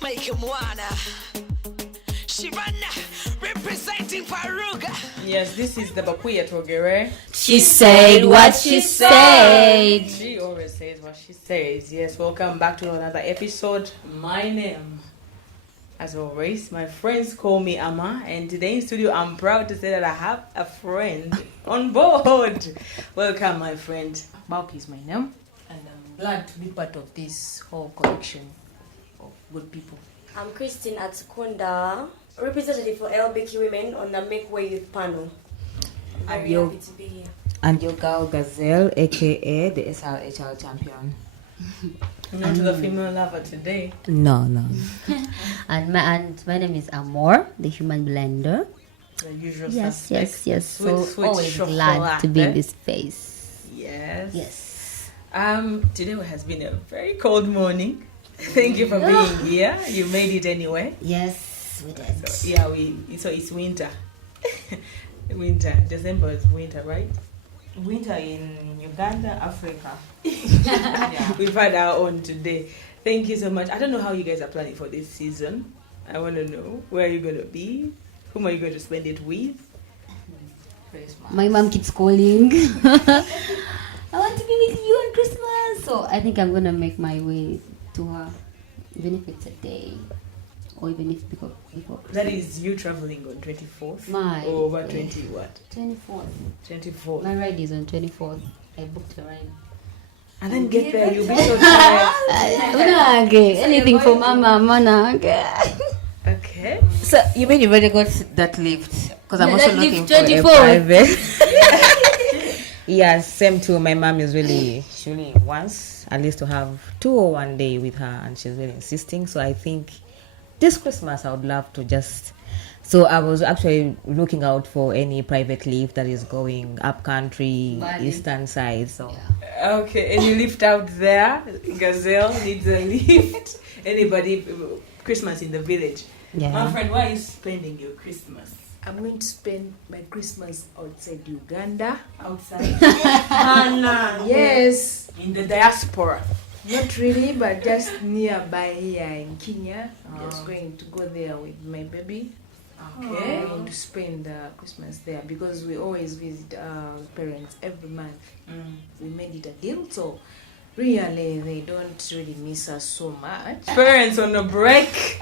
Mike Mwana. Shivana representing FARUG. Yes, this is the Bakuya Twogere. She said what she said. She always says what she says. Yes, welcome back to another episode. My name, as always, my friends call me Ama, and today in studio I'm proud to say that I have a friend on board. Welcome, my friend. Bauki is my name, and I'm glad to be part of this whole collection of good people. I'm Christine Atsukunda, representative for LBQ Women on the Make Way Youth panel. I'm very happy to be here. And your girl Gazelle, aka the SRHR champion. Not to the female lover today. No. and my name is Amor, the human blender. The usual Yes. Sweet, So always glad to be in this space. Yes. Today has been a very cold morning. Thank you for being here. You made it anyway. Yes, we did. So it's winter. Winter. December is winter, right? Winter in Uganda, Africa. Yeah. We've had our own today. Thank you so much. I don't know how you guys are planning for this season. I want to know, where are you going to be? Whom are you going to spend it with? My mom keeps calling. I want to be with you on Christmas. So I think I'm going to make my way to her, even if it's a day, or even if before That is you traveling on 24th? My over 20 what? 24th. 24th. My ride is on 24th. I booked a ride. And then get there, you'll be so tired. Anything for mama. Okay. So you mean you already got that lift? Because I'm also looking for 24th. a private. Yeah, same too. My mom is she really wants at least to have 2 day with her, and she's really insisting. So I think this Christmas I would love to just. So I was actually looking out for any private lift that is going up country, eastern side. So Okay, and you lift out there. Gazelle needs a lift. Anybody, Christmas in the village. yeah. My friend, where are you spending your Christmas? I'm going to spend my Christmas outside Uganda. Outside? Yes, In the diaspora. not really, but just nearby here in Kenya. I'm just going to go there with my baby. Okay. I'm going to spend Christmas there because we always visit our parents every month. We made it a deal, so really they don't really miss us so much. Parents on a break.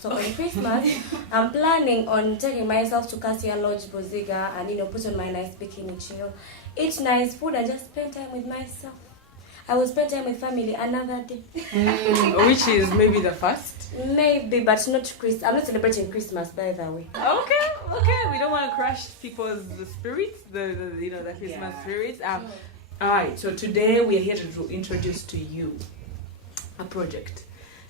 So on Christmas, I'm planning on taking myself to Cassia Lodge, Boziga, and put on my nice bikini, chill, eat nice food, and just spend time with myself. I will spend time with family another day. Which is maybe the first. Maybe, but not Christmas. I'm not celebrating Christmas, by the way. Okay. We don't want to crush people's spirits, the Christmas spirits. All right. So today we are here to introduce to you a project.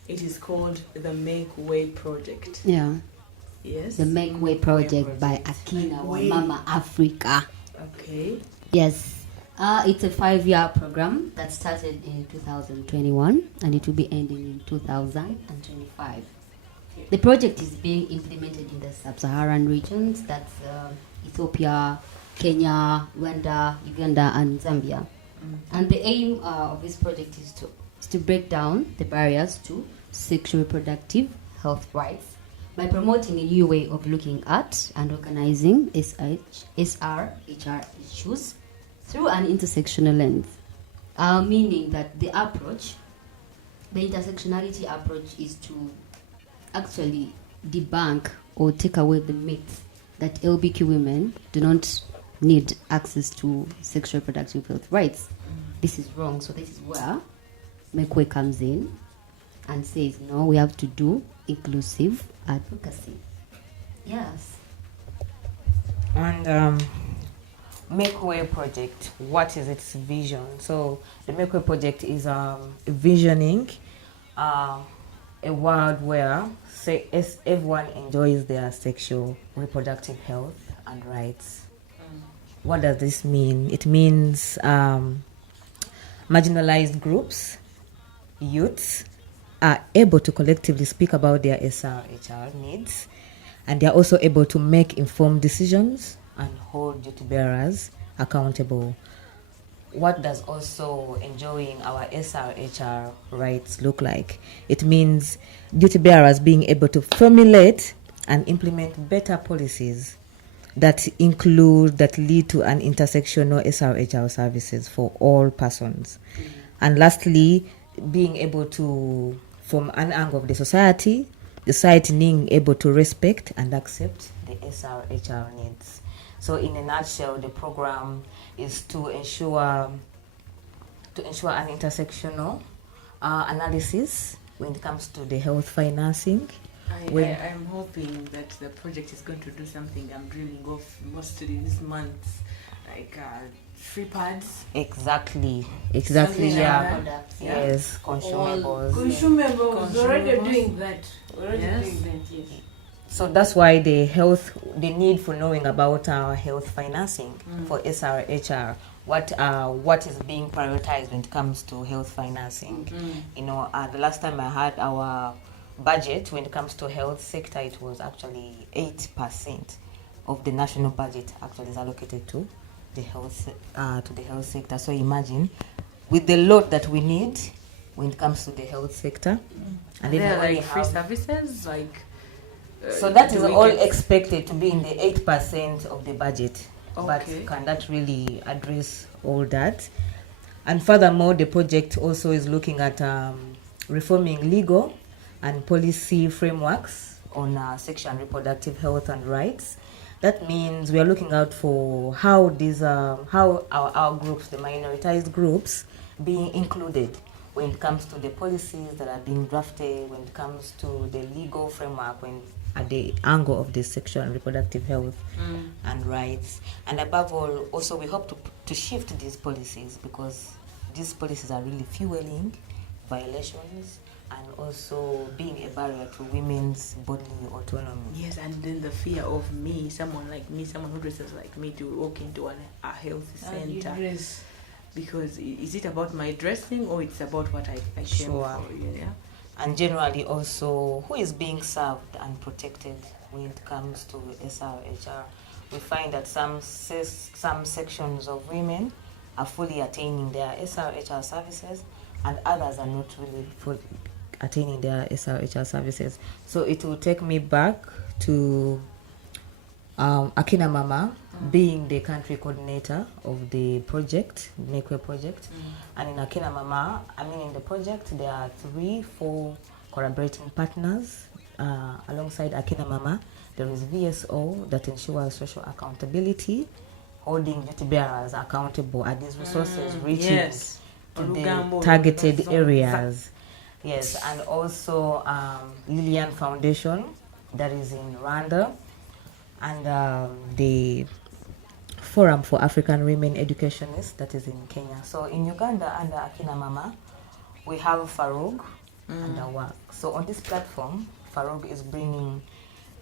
It is called the Make Way Project. Yeah, Yes. the Make Way Project by AKIINA, Mama Africa. Okay. Yes, it's a 5-year program that started in 2021 and it will be ending in 2025. The project is being implemented in the sub-Saharan regions, that's Ethiopia, Kenya, Rwanda, Uganda, and Zambia. And the aim of this project is to break down the barriers to sexual reproductive health rights by promoting a new way of looking at and organizing SRHR issues through an intersectional lens. Meaning that the intersectionality approach is to actually debunk or take away the myth that LBQ women do not need access to sexual reproductive health rights. This is wrong, so this is where Make Way comes in and says, no, we have to do inclusive advocacy. Yes. And Make Way Project, what is its vision? So the Make Way Project is visioning a world where everyone enjoys their sexual reproductive health and rights. What does this mean? It means marginalized groups, youths, are able to collectively speak about their SRHR needs, and they are also able to make informed decisions and hold duty bearers accountable what does also enjoying our SRHR rights look like? It means duty bearers being able to formulate and implement better policies that lead to an intersectional SRHR services for all persons. And lastly, being able to, from an angle of the society being able to respect and accept the SRHR needs. So in a nutshell, the program is to ensure an intersectional analysis when it comes to the health financing. I'm hoping that the project is going to do something I'm dreaming of mostly this month, like free pads. Exactly, Something like yeah. that. Yes, consumables. Consumables, we're already doing that. Yes. So that's why the need for knowing about our health financing for SRHR, what is being prioritized when it comes to health financing. You know, the last time I had our budget when it comes to health sector, it was actually 8% of the national budget actually is allocated to the health sector. So imagine with the load that we need when it comes to the health sector, and then there are we like free services, like. So that is all expected to be in the 8% of the budget. Okay. But can that really address all that? And furthermore, the project also is looking at reforming legal and policy frameworks on sexual and reproductive health and rights. That means we are looking out for how our groups, the minoritized groups, being included when it comes to the policies that are being drafted, when it comes to the legal framework, at the angle of the sexual and reproductive health and rights. And above all, also we hope to shift these policies, because these policies are really fueling violations and also being a barrier to women's bodily autonomy. Yes, and then the fear of someone who dresses like me, to walk into a health center. Because is it about my dressing, or it's about what I came for? Yeah. And generally also, who is being served and protected when it comes to SRHR? We find that some sections of women are fully attaining their SRHR services, and others are not really attaining their SRHR services. So it will take me back to AKIINA Mama, being the country coordinator of the project, Mekwe project. And in AKIINA Mama, in the project, there are 3-4 collaborating partners alongside AKIINA Mama. There is VSO that ensures social accountability, holding duty bearers accountable, and these resources reaching to the targeted areas. Yes, and also Lillian Foundation, that is in Rwanda, and the Forum for African Women Educationists, that is in Kenya. So in Uganda, under AKIINA Mama, we have FARUG and our work. So on this platform, FARUG is bringing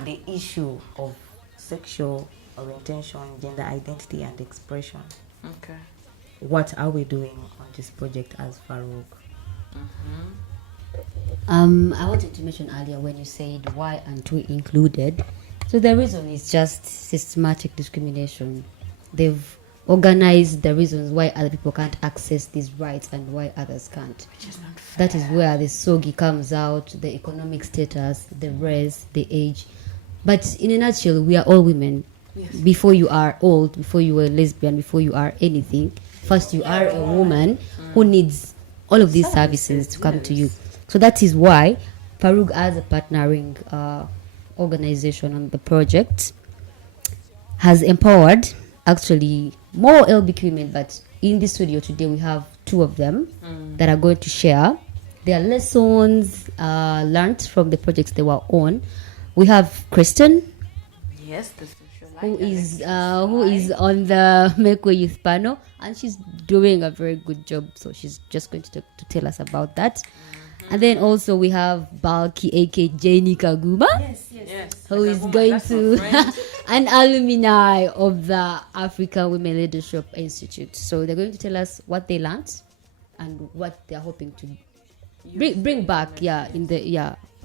the issue of sexual orientation, gender identity, and expression. Okay. What are we doing on this project as FARUG? I wanted to mention earlier when you said why aren't we included. So the reason is just systematic discrimination. They've organized the reasons why other people can't access these rights and why others can't. Which is not fair. That is where the SOGI comes out, the economic status, the race, the age. But in a nutshell, we are all women. Yes. Before you are old, before you are lesbian, before you are anything, first you are a woman who needs all of these services to come to you. So that is why FARUG, as a partnering organization on the project, has empowered actually more LBQ women, but in the studio today we have 2 of them that are going to share their lessons learned from the projects they were on. We have Kristen, Yes, the socialite, who is on the Mekwe Youth panel, and she's doing a very good job. So she's just going to tell us about that. And then also we have Balki, aka Jenny Kaguma, who is going to an alumni of the African Women Leadership Institute. So they're going to tell us what they learned and what they're hoping to bring back.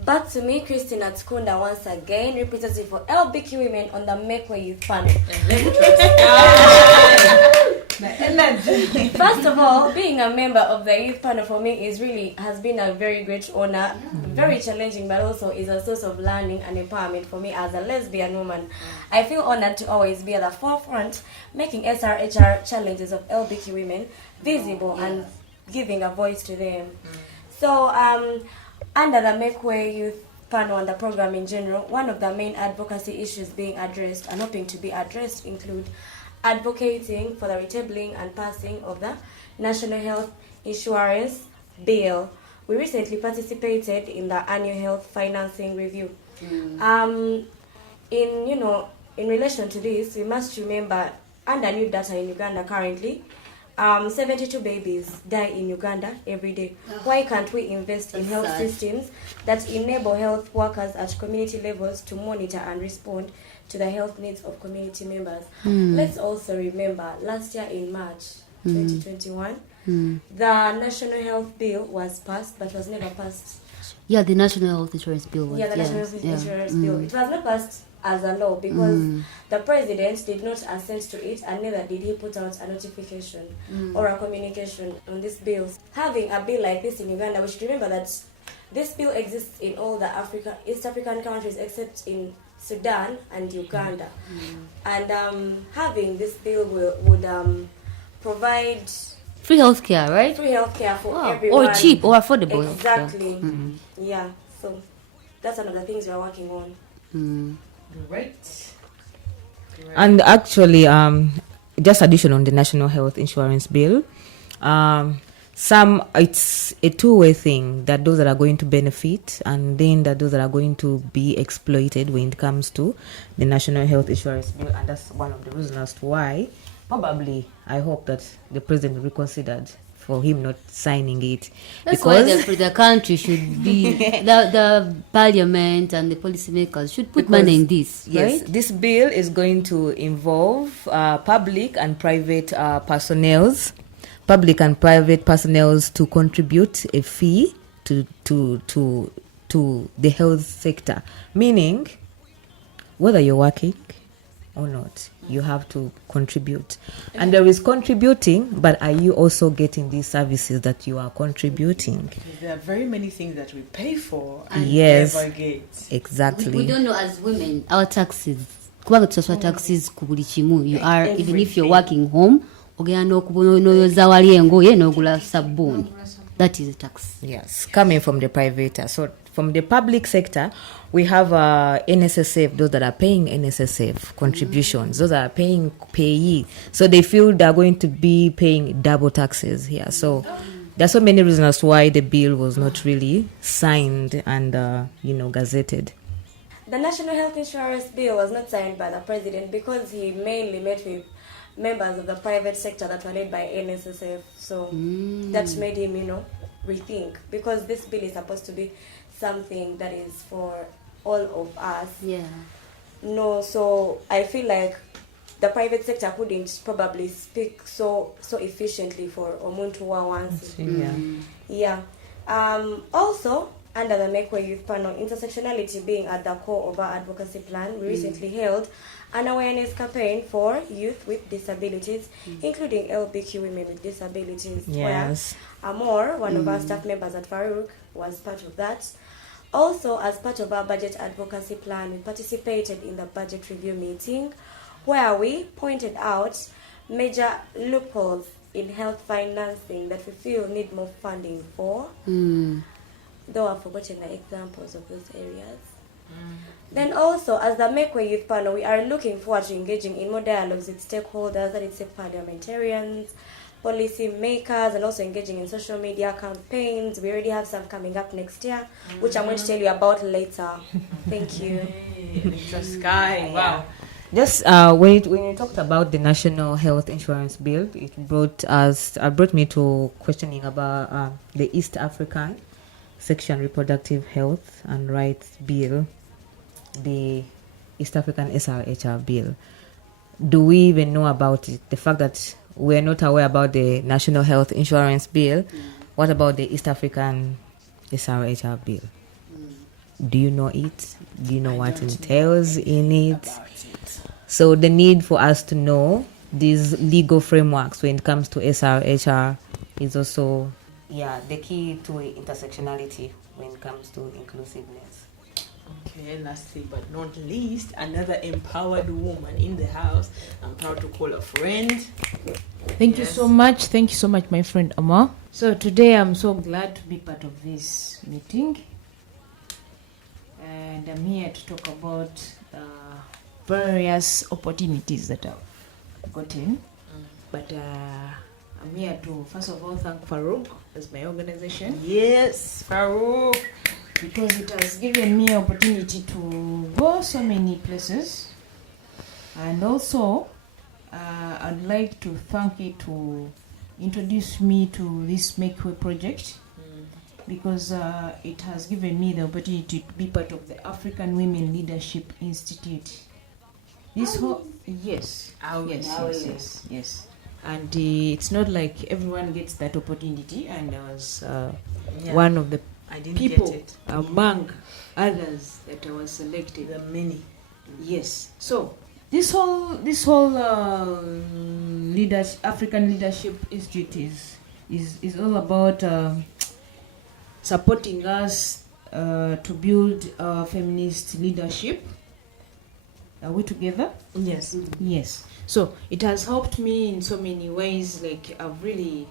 Back to me, Christina Tkunda, once again, representative for LBQ Women on the Mekwe Youth panel. First of all, being a member of the youth panel for me has been a very great honor, very challenging, but also is a source of learning and empowerment for me as a lesbian woman. I feel honored to always be at the forefront, making SRHR challenges of LBQ women visible and giving a voice to them. So, under the Make Way Youth panel and the program in general, one of the main advocacy issues being addressed and hoping to be addressed include advocating for the retabling and passing of the National Health Insurance Bill. We recently participated in the annual health financing review. In relation to this, we must remember, under new data in Uganda currently, 72 babies die in Uganda every day. Why can't we invest in health systems that enable health workers at community levels to monitor and respond to the health needs of community members? Let's also remember, last year in March 2021, the National Health Bill was passed, but was never passed. Yeah, the National Health Insurance Bill was. Yeah, the National Health Insurance Bill. It was not passed as a law because the president did not assent to it, and neither did he put out a notification or a communication on this bill. Having a bill like this in Uganda, we should remember that this bill exists in all the East African countries except in Sudan and Uganda. And having this bill would provide free healthcare, right? Free healthcare for everyone. Or cheap or affordable. Exactly. Yeah. So that's another things we are working on. Great. And actually, just addition on the National Health Insurance Bill, it's a two-way thing, that those that are going to benefit and then that those that are going to be exploited when it comes to the National Health Insurance Bill. And that's one of the reasons as to why probably I hope that the president reconsidered for him not signing it. That's because why the country should be, the parliament and the policymakers should put money in this, yes, right? this bill is going to involve public and private personnels to contribute a fee to the health sector, meaning whether you're working or not, you have to contribute. And there is contributing, but are you also getting these services that you are contributing? There are very many things that we pay for and never get. Exactly. We don't know as women, our taxes. Kubanga tusasula taxes ku buli kimu. You are, even if you're working home, ogenda n'okubonoyoza wali engoye n'ogula sabuni. That is a tax. Yes, coming from the private. So from the public sector, we have NSSF, those that are paying NSSF contributions, those that are paying payee. So they feel they're going to be paying double taxes here. So there's so many reasons why the bill was not really signed and, gazetted. The National Health Insurance Bill was not signed by the president because he mainly met with members of the private sector that were led by NSSF. So that made him, rethink, because this bill is supposed to be something that is for all of us. Yeah. No, so I feel like the private sector couldn't probably speak so efficiently for Omuntu wa Wansi. Yeah. Also, under the Make Way Youth Panel, intersectionality being at the core of our advocacy plan, we recently held an awareness campaign for youth with disabilities, including LBQ women with disabilities. Yes. Where Amor, one of our staff members at FARUG, was part of that. Also, as part of our budget advocacy plan, we participated in the budget review meeting, where we pointed out major loopholes in health financing that we feel need more funding for. Though I've forgotten the examples of those areas. Then also, as the Make Way Youth Panel, we are looking forward to engaging in more dialogues with stakeholders, that is parliamentarians, policy makers, and also engaging in social media campaigns. We already have some coming up next year, which I'm going to tell you about later. Thank you. Electra Sky, wow. Just when you talked about the National Health Insurance Bill, it brought me to questioning about the East African Sexual and Reproductive Health and Rights Bill, the East African SRHR Bill. Do we even know about it? The fact that we're not aware about the National Health Insurance Bill, what about the East African SRHR Bill? Do you know it? Do you know what entails in it? So the need for us to know these legal frameworks when it comes to SRHR is also the key to intersectionality when it comes to inclusiveness. Okay, and lastly but not least, another empowered woman in the house. I'm proud to call a friend. Thank you so much. Thank you so much, my friend Amma. So today I'm so glad to be part of this meeting. And I'm here to talk about various opportunities that I've gotten. But I'm here to, first of all, thank FARUG as my organization. Yes, FARUG. Because it has given me an opportunity to go so many places. And also, I'd like to thank it to introduce me to this Make Way project, because it has given me the opportunity to be part of the African Women Leadership Institute. This whole yes. And it's not like everyone gets that opportunity, and I was one of the people among others that I was selected. The many. Yes. So this whole African Leadership Institute is all about supporting us to build feminist leadership. Are we together? Yes. Yes. So it has helped me in so many ways. Like I've really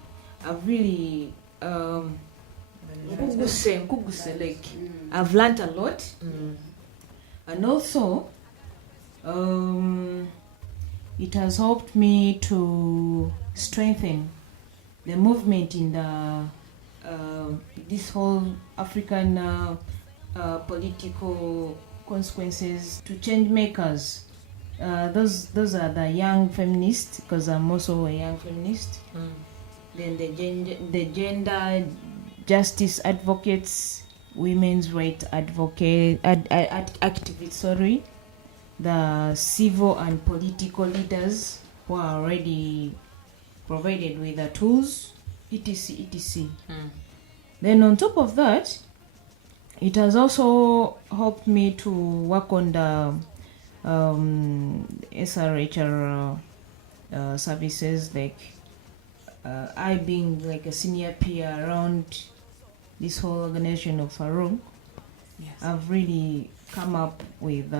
like I've learned a lot, and also it has helped me to strengthen the movement in the this whole African political consequences to change makers. Those are the young feminists, because I'm also a young feminist. Then the gender justice advocates, women's rights activists, the civil and political leaders who are already provided with the tools, etc. Then on top of that, it has also helped me to work on the SRHR services, like I being like a senior peer around this whole organization of FARUG. Yes. I've really come up with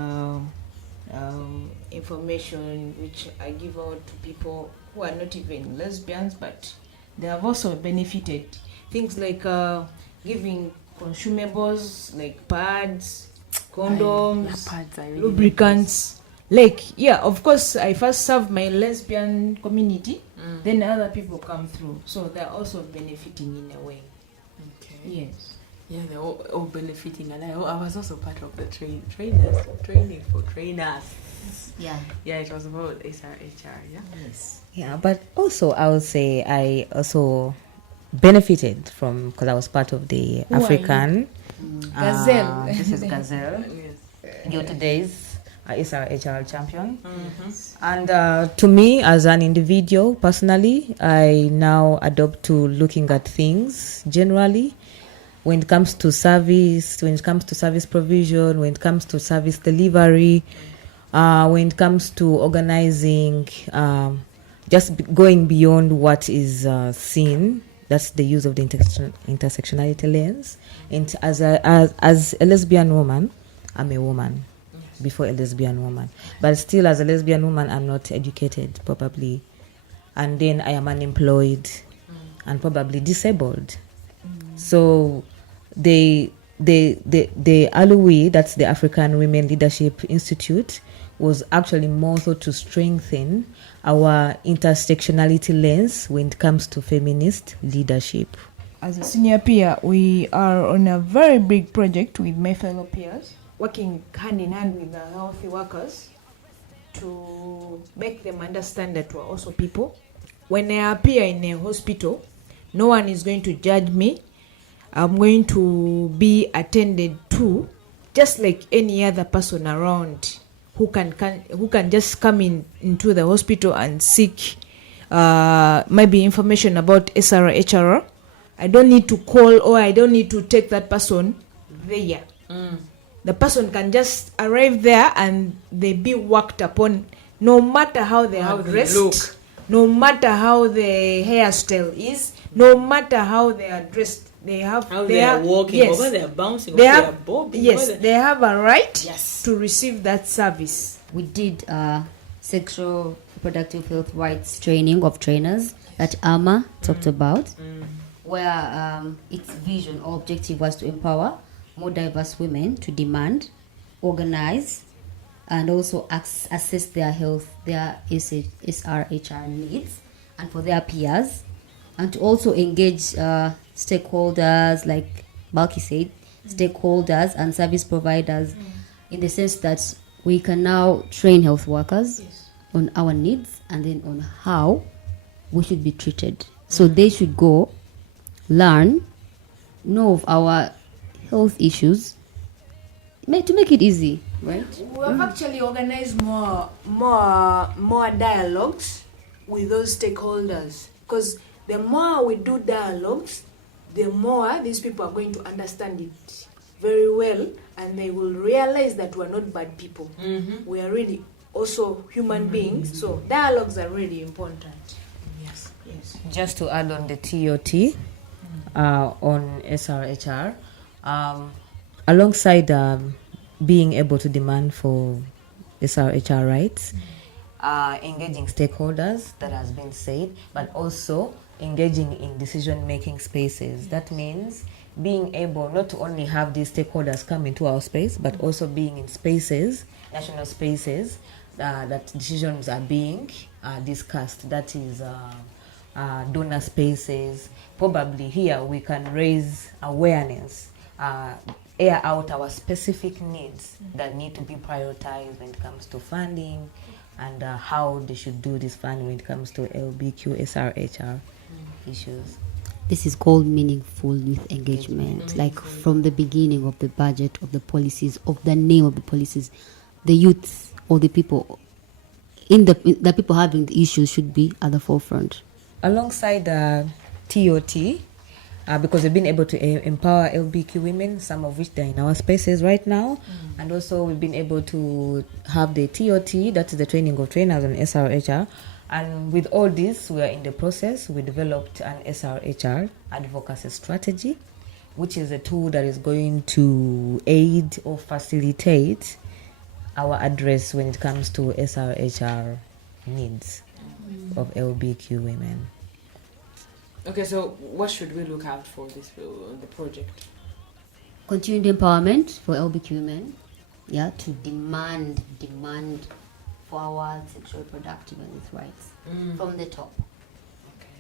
information which I give out to people who are not even lesbians, but they have also benefited. Things like giving consumables like pads, condoms, lubricants. Like, of course, I first serve my lesbian community, then other people come through. So they're also benefiting in a way. Okay. Yes. Yeah, they're all benefiting, and I was also part of the training for trainers. Yeah. Yeah, it was about SRHR. Yeah. Yes. Yeah, but also I would say I also benefited from, because I was part of the Who are African Gazelle. This is Gazelle. Yes. Your today's SRHR champion. And to me, as an individual, personally, I now adopt to looking at things generally when it comes to service, when it comes to service provision, when it comes to service delivery, when it comes to organizing, just going beyond what is seen. That's the use of the intersectionality lens. And as a lesbian woman, I'm a woman. Before a lesbian woman, but still as a lesbian woman I'm not educated probably, and then I am unemployed and probably disabled. So the ALUI, that's the African Women Leadership Institute, was actually more so to strengthen our intersectionality lens when it comes to feminist leadership. As a senior peer, we are on a very big project with my fellow peers, working hand in hand with the healthy workers to make them understand that we're also people. When I appear in a hospital, no one is going to judge me. I'm going to be attended to just like any other person around who can just come into the hospital and seek maybe information about SRHR. I don't need to call, or I don't need to take that person there. The person can just arrive there and they be worked upon no matter how they How are they dressed, look. no matter how the hairstyle is, no matter how they are dressed, they have How they are walking, yes, over they are bouncing, they over have they are bobbing. yes, over they have a right Yes. to receive that service. We did sexual reproductive health rights training of trainers that AMA talked about, where its vision or objective was to empower more diverse women to demand, organize, and also assess their health, their SRHR needs, and for their peers, and to also engage stakeholders, like Balki said, stakeholders and service providers, in the sense that we can now train health workers on our needs and then on how we should be treated. So they should go, learn, know of our health issues, to make it easy, right? We have actually organized more dialogues with those stakeholders, because the more we do dialogues, the more these people are going to understand it very well, and they will realize that we're not bad people. We are really also human beings. So dialogues are really important. Yes. Just to add on the TOT on SRHR, alongside being able to demand for SRHR rights, engaging stakeholders, that has been said, but also engaging in decision-making spaces. That means being able not to only have these stakeholders come into our space, but also being in spaces, national spaces, that decisions are being discussed. That is donor spaces. Probably here we can raise awareness, air out our specific needs that need to be prioritized when it comes to funding, and how they should do this funding when it comes to LBQ, SRHR issues. This is called meaningful youth engagement. Like from the beginning of the budget, of the policies, of the name of the policies, the youth or the people the people having the issues should be at the forefront. Alongside TOT, because we've been able to empower LBQ women, some of which they're in our spaces right now, and also we've been able to have the TOT, that is the training of trainers on SRHR. And with all this, we are in the process. We developed an SRHR advocacy strategy, which is a tool that is going to aid or facilitate our address when it comes to SRHR needs of LBQ women. Okay, so what should we look out for this the project? Continued empowerment for LBQ women, to demand for our sexual reproductive and health rights from the top.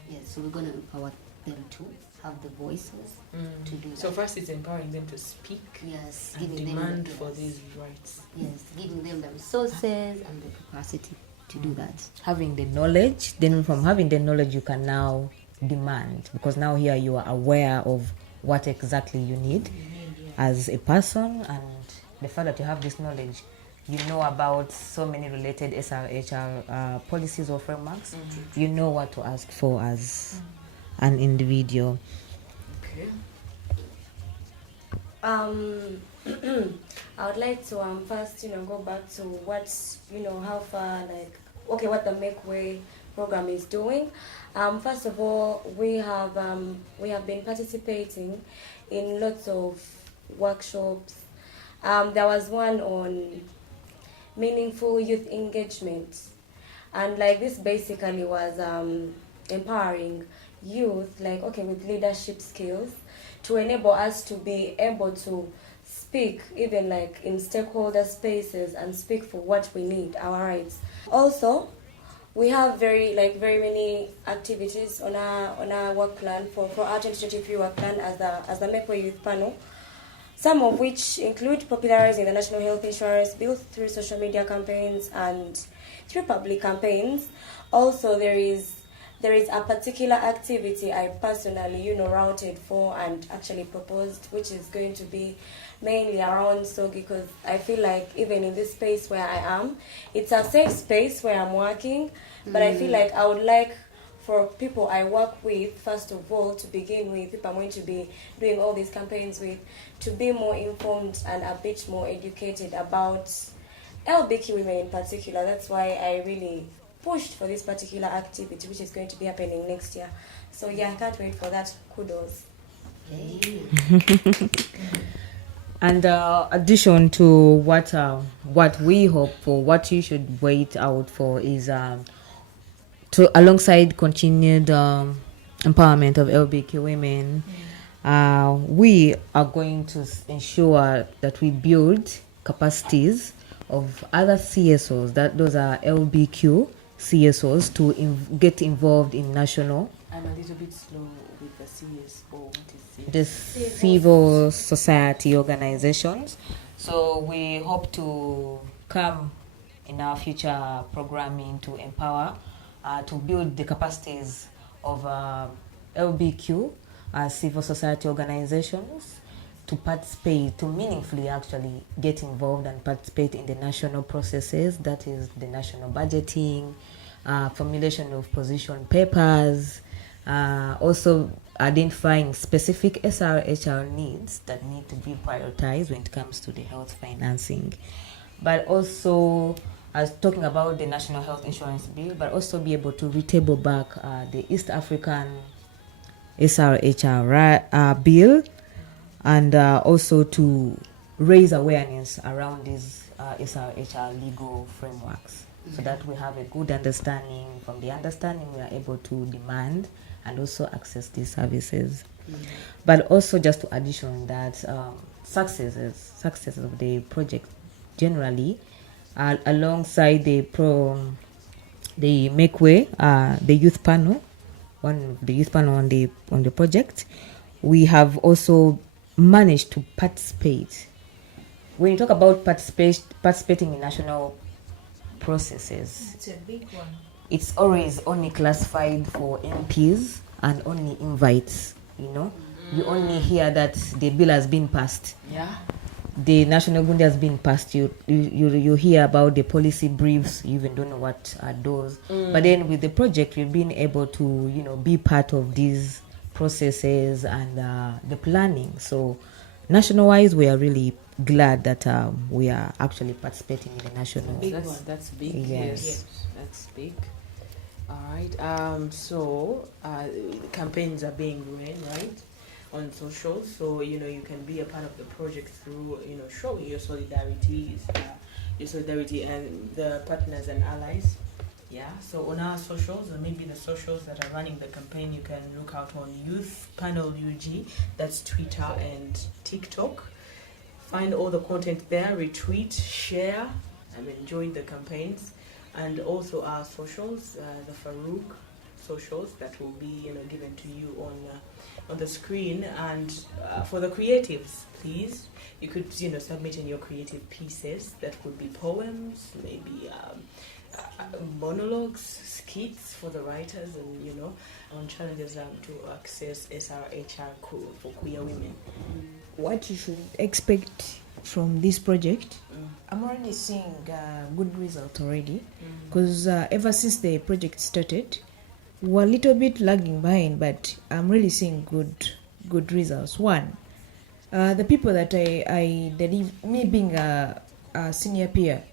Yes, so we're going to empower them to have the voices to do that. So first it's empowering them to speak, yes, and giving demand them for these rights. Yes, giving them the resources and the capacity to do that. Having the knowledge, then from having the knowledge you can now demand, because now here you are aware of what exactly you need as a person, and the fact that you have this knowledge, you know about so many related SRHR policies or frameworks, you know what to ask for as an individual. Okay. I would like to first go back to what how far what the Make Way program is doing. First of all, we have been participating in lots of workshops. There was one on meaningful youth engagement, and this basically was empowering youth with leadership skills to enable us to be able to speak even in stakeholder spaces and speak for what we need, our rights. Also, we have very many activities on our work plan for our 2023 work plan as the Make Way Youth Panel. Some of which include popularizing the national health insurance bill through social media campaigns and through public campaigns. Also, there is a particular activity I personally, routed for and actually proposed, which is going to be mainly around Sogi, because I feel like even in this space where I am, it's a safe space where I'm working, but I feel like I would like for people I work with, first of all, to begin with, people I'm going to be doing all these campaigns with, to be more informed and a bit more educated about LBQ women in particular. That's why I really pushed for this particular activity, which is going to be happening next year. So yeah, I can't wait for that. Kudos. And addition to what we hope for, what you should wait out for is to alongside continued empowerment of LBK women, we are going to ensure that we build capacities of other CSOs, that those are LBQ CSOs, to get involved in national. I'm a little bit slow with the CSO. What is it? The civil society organizations. So we hope to come in our future programming to empower, to build the capacities of LBQ, civil society organizations, to participate, to meaningfully actually get involved and participate in the national processes, that is the national budgeting, formulation of position papers, also identifying specific SRHR needs that need to be prioritized when it comes to the health financing. But also, as talking about the National Health Insurance Bill, but also be able to retable back the East African SRHR bill, and also to raise awareness around these SRHR legal frameworks, so that we have a good understanding. From the understanding, we are able to demand and also access these services. But also, just to addition that successes of the project generally, alongside the Make Way, the youth panel, one of the youth panel on the project, we have also managed to participate. When you talk about participating in national processes, It's a big one. it's always only classified for MPs and only invites, You only hear that the bill has been passed. Yeah. The national gundi has been passed. You hear about the policy briefs. You even don't know what are those. But then with the project, we've been able to, be part of these processes and the planning. So national-wise, we are really glad that we are actually participating in the national. That's big. Yes. That's big. All right. So campaigns are being run, right, on social. So you can be a part of the project through showing your solidarity and the partners and allies. Yeah. So on our socials, or maybe the socials that are running the campaign, you can look out on Youth Panel UG. That's Twitter and TikTok. Find all the content there, retweet, share, and enjoy the campaigns. And also our socials, the FARUG socials that will be given to you on the screen. And for the creatives, please, you could submit in your creative pieces. That could be poems, maybe monologues, skits for the writers, and on challenges to access SRHR for queer women. What you should expect from this project, I'm already seeing good results already, because ever since the project started, we're a little bit lagging behind, but I'm really seeing good results. One, the people that I deliver, me being a senior peer,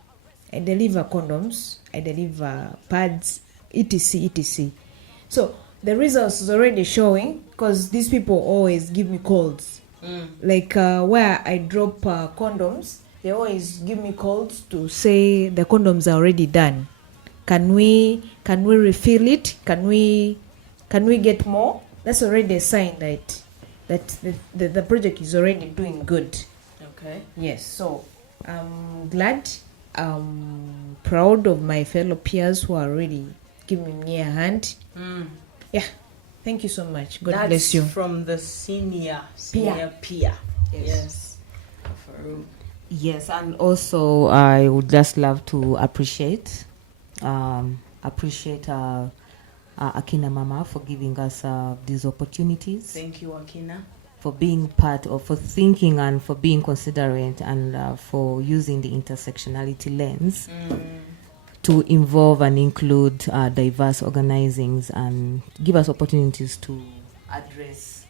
I deliver condoms, I deliver pads, etc. So the results is already showing, because these people always give me calls. Like where I drop condoms, they always give me calls to say the condoms are already done. Can we refill it? Can we get more? That's already a sign that the project is already doing good. Okay. Yes. So I'm glad. I'm proud of my fellow peers who are really giving me a hand. Yeah. Thank you so much. God bless you. From the senior peer. Yes. Yes, and also I would just love to appreciate AKIINA Mama for giving us these opportunities. Thank you, AKIINA. For being part of, for thinking and for being considerate, and for using the intersectionality lens to involve and include diverse organizings and give us opportunities to address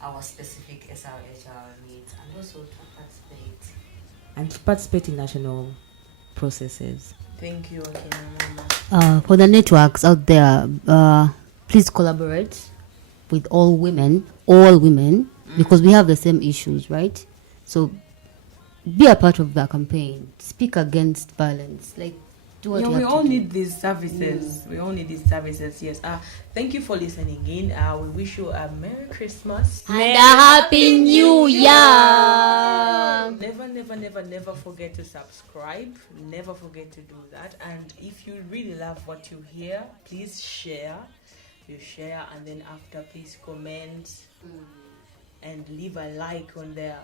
our specific SRHR needs, and also to participate in national processes. Thank you again, Mama. For the networks out there, please collaborate with all women, because we have the same issues, right? So be a part of the campaign. Speak against violence. Like, do what you have We to all do. need these services. We all need these services. Yes. Thank you for listening in. We wish you a Merry Christmas And a Happy New Year! Never forget to subscribe. Never forget to do that. And if you really love what you hear, please share. You share, and then after, please comment and leave a like on there.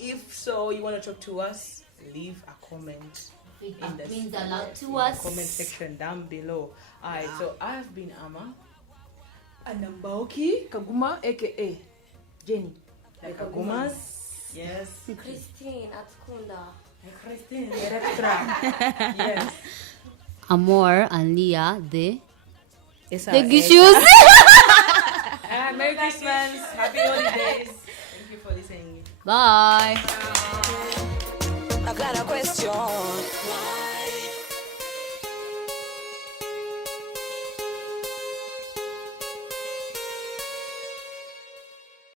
If so, you want to talk to us, leave a comment in the means a lot to in us. the comment section down below. Alright, so I've been Ama. Anambaoki Kaguma, aka Jenny. Like Kagumas. Yes. Christine at Kunda. Christine, Electra. Yes. Amor and Leah, the SRHR. issues. Merry Christmas. Happy holidays. Thank you for listening. Bye. I've got a question.